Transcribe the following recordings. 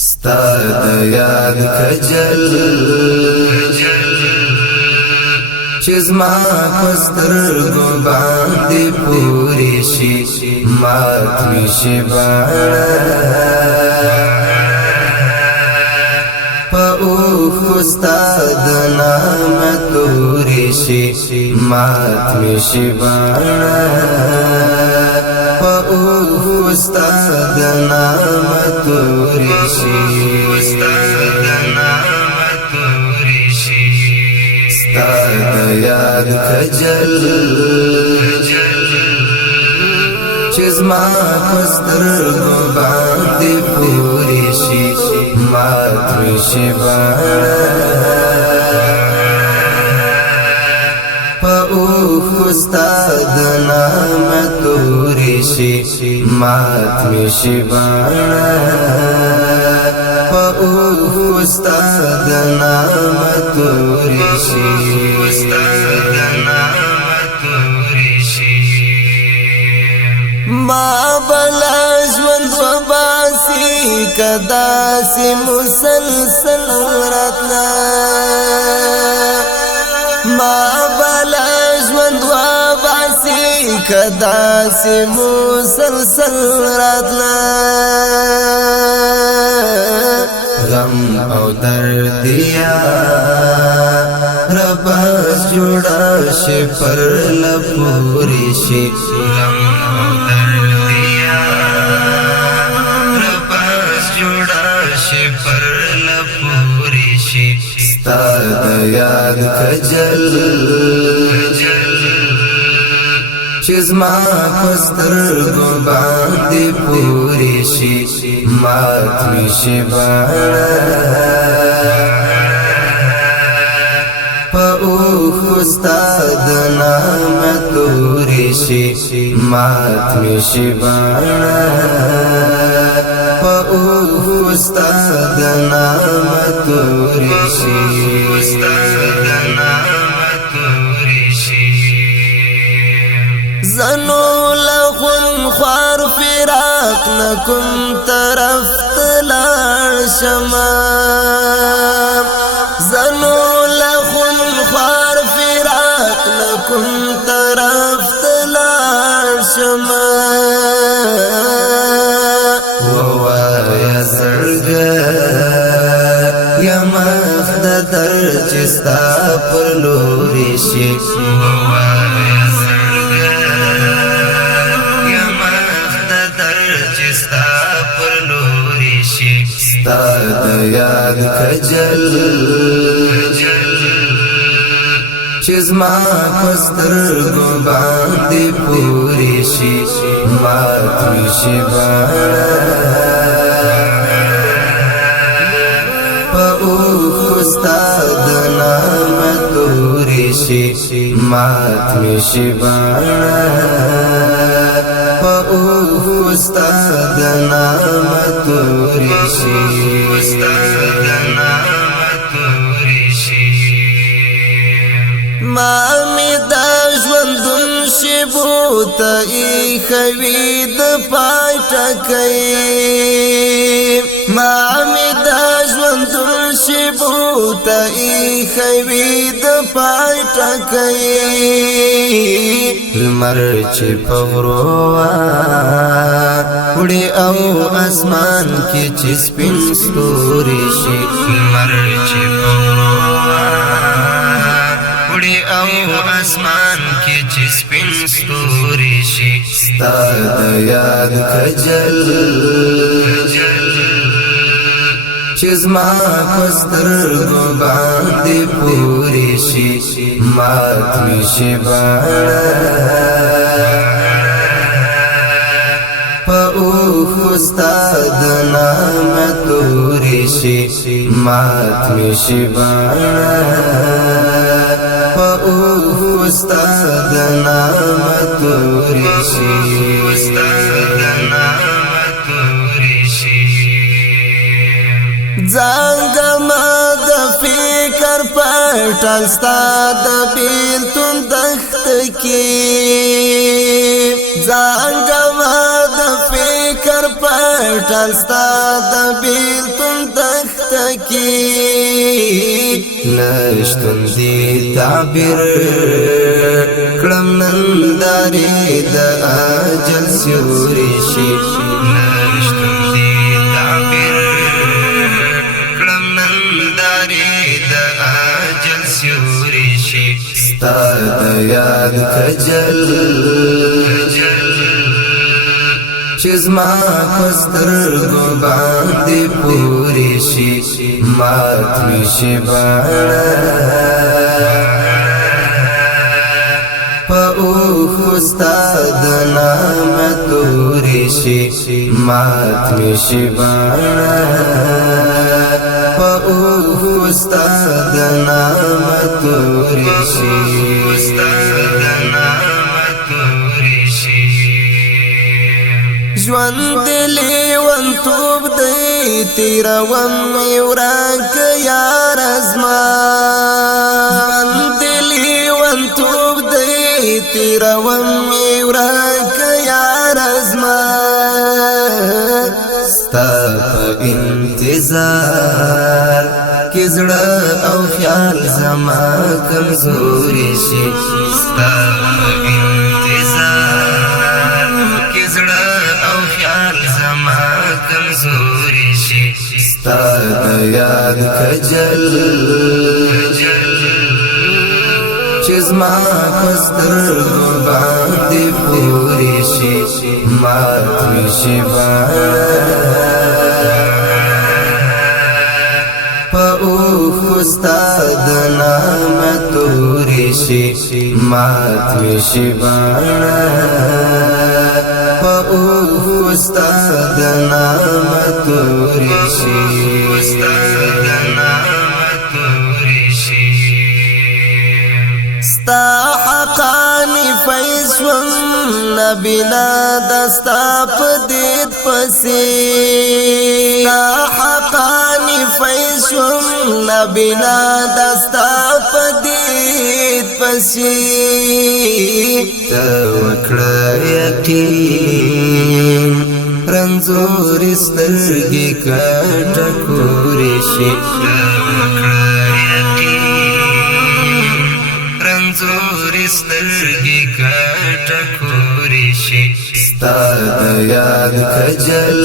ستا د یاد کجل چې زما پسترګو باندې پوری شي مات می شي باڼه په اوښکو ستا د نامه تورې شي مات می شي باڼه په اوښکو ستا د نامه تورې شي ستا د یاد کجل چې زما پسترګو باندې پوری شي مات می شي باڼه په اوښکو ستا د نامه تورې شي مات می شي باڼه په اوښکو ستا د نامه تورې شي ما بلا ژوند وباسي کدا سي مسلسل راتنا ما بلا ژوند وباسي کدا سي مسلسل راتنا غم او درد یا رب جوړا شي پر لپوري شي غم او درد یا رب جوړا شي پر لپوري شي ستا د یاد کجل چې زما پسترګو باندې پوری شي مات می شي باڼه په اوښکو ستا د نامه تورې شي مات می شي باڼه په اوښکو ستا د نامه تورې شي زنو لخون خوار فراق نکم طرف تلار شما زنو لخون خوار فراق نکم طرف تلار شما ووایا زړګه یا مخ د درد چې ستا پر لوري شي ووایا زړګه یا مخ د درد چې ستا پر لوري شي ستا د یاد کجل چې زما پسترګو باندې پوری شي مات می شي باڼه په اوښکو ستا د نامه تورې شي مات می شي باڼه په اوښکو ستا د نامه تورې شي ما می دا ژوندون شیبو ته ایښوي د پای ټکی ما می دا ژوندون شیبو ته ایښوي د پای ټکی لمر چې په غرو وړي او اسمان کې چې سپین ستوري شي لمر چې په غرو او اسمان کې چې سپین ستوري شي ستا د یاد کجل چې زما پسترګو باندې پوری شي مات می شي باڼه په اوښکو ستا د نامه تورې شي مات می شي باڼه په اوښکو ستا د نامه تورې شي زنګما د فکر پټل ستا د بیلتون دښت کې زنګما د فکر پټل ستا د بیلتون دښته کې نشتون دې تعبیر کړم نندارې د اجل سیوري شي نشتون دې تعبیر کړم نندارې د اجل سیوري شي ستا د یاد خجل چې زما په سترګو باندې پورې شي مات مې شي باڼه په اوښو ستا د نامه تورې شي مات مې شي باڼه په اوښو ستا د نامه تورې شي ژوند لیون توب دی تیروم می ورک یار ازما ژوند لیون توب دی تیروم می ورک یار ازما ستا په انتظار کې زړه او خیال زما کمزوري شي ستا په انتظار کې زړه او خیال زما کمزوري شي ستا د یاد خجل چې زما په سترګو باندې پورې شي مات مې شي باڼه په اوښو ستا د نامه تورې شي مات مې شي باڼه په اوښو ستا د نامه تورې شي ستا حقانی فیض شوم نبینا دستا په دید پسې ستا حقانی فیض شوم نبینا دستا په دید پسې ته وکړه یقین رنځورې سترګې کټکورې شي رنځورې سترګې کټکورې شي ستا د یاد خجل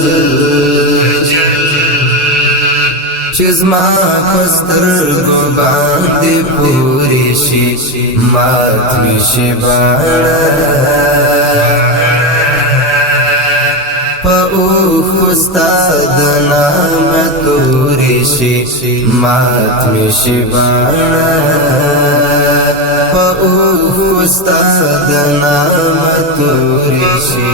چې زما په سترګو باندې پورې شي مات مې شي باڼه په اوښو ستا د نامه تورې شي مات مې شي باڼه په اوښو ستا د نامه تورې شي